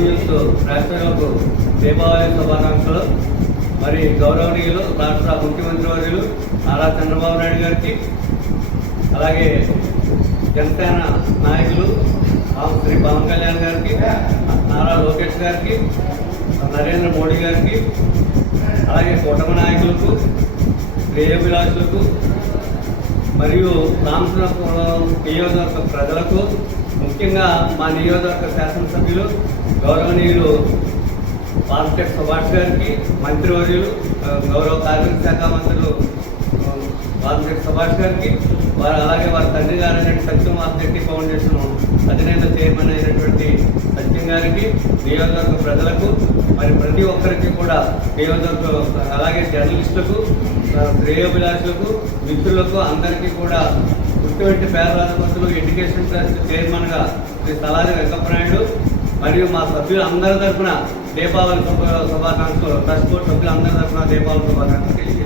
News ప్రేక్షకులకు దీపావళి శుభాకాంక్షలు. మరి గౌరవనీయులు రాష్ట్ర ముఖ్యమంత్రి వర్యులు నారా చంద్రబాబు నాయుడు గారికి, అలాగే జనసేన నాయకులు శ్రీ పవన్ కళ్యాణ్ గారికి, నారా లోకేష్ గారికి, నరేంద్ర మోడీ గారికి, అలాగే కూటమి నాయకులకు, శ్రేయోభిలాషులకు మరియు రామచంద్రపురం నియోజకవర్గ ప్రజలకు, ముఖ్యంగా మా నియోజకవర్గ శాసనసభ్యులు గౌరవనీయులు పాల్టెక్ సుభాష్ గారికి, మంత్రివర్యులు గౌరవ కార్మిక శాఖ మంత్రులు పాల్టెక్ సుభాష్ గారికి, అలాగే వారి తండ్రి గారైన సత్యం వార్తెట్టి ఫౌండేషన్ అధినేత చైర్మన్ అయినటువంటి సత్యం గారికి, నియోజకవర్గ ప్రజలకు, మరి ప్రతి ఒక్కరికి కూడా నియోజకవర్గ అలాగే జర్నలిస్టులకు, శ్రేయోభిలాషులకు, మిత్రులకు అందరికీ కూడా గుర్తుపెట్టి పేదరాజపతులు ఎడ్యుకేషన్ ట్రస్ట్ చైర్మన్గా శ్రీ తలాది వెంకప్పనాయుడు మరియు మా సభ్యులందరి తరఫున దీపావళి శుభాకాంక్షలు, ట్రస్ట్ బోర్డు సభ్యులందరి తరఫున దీపావళి శుభాకాంక్షలు తెలియజేస్తాను.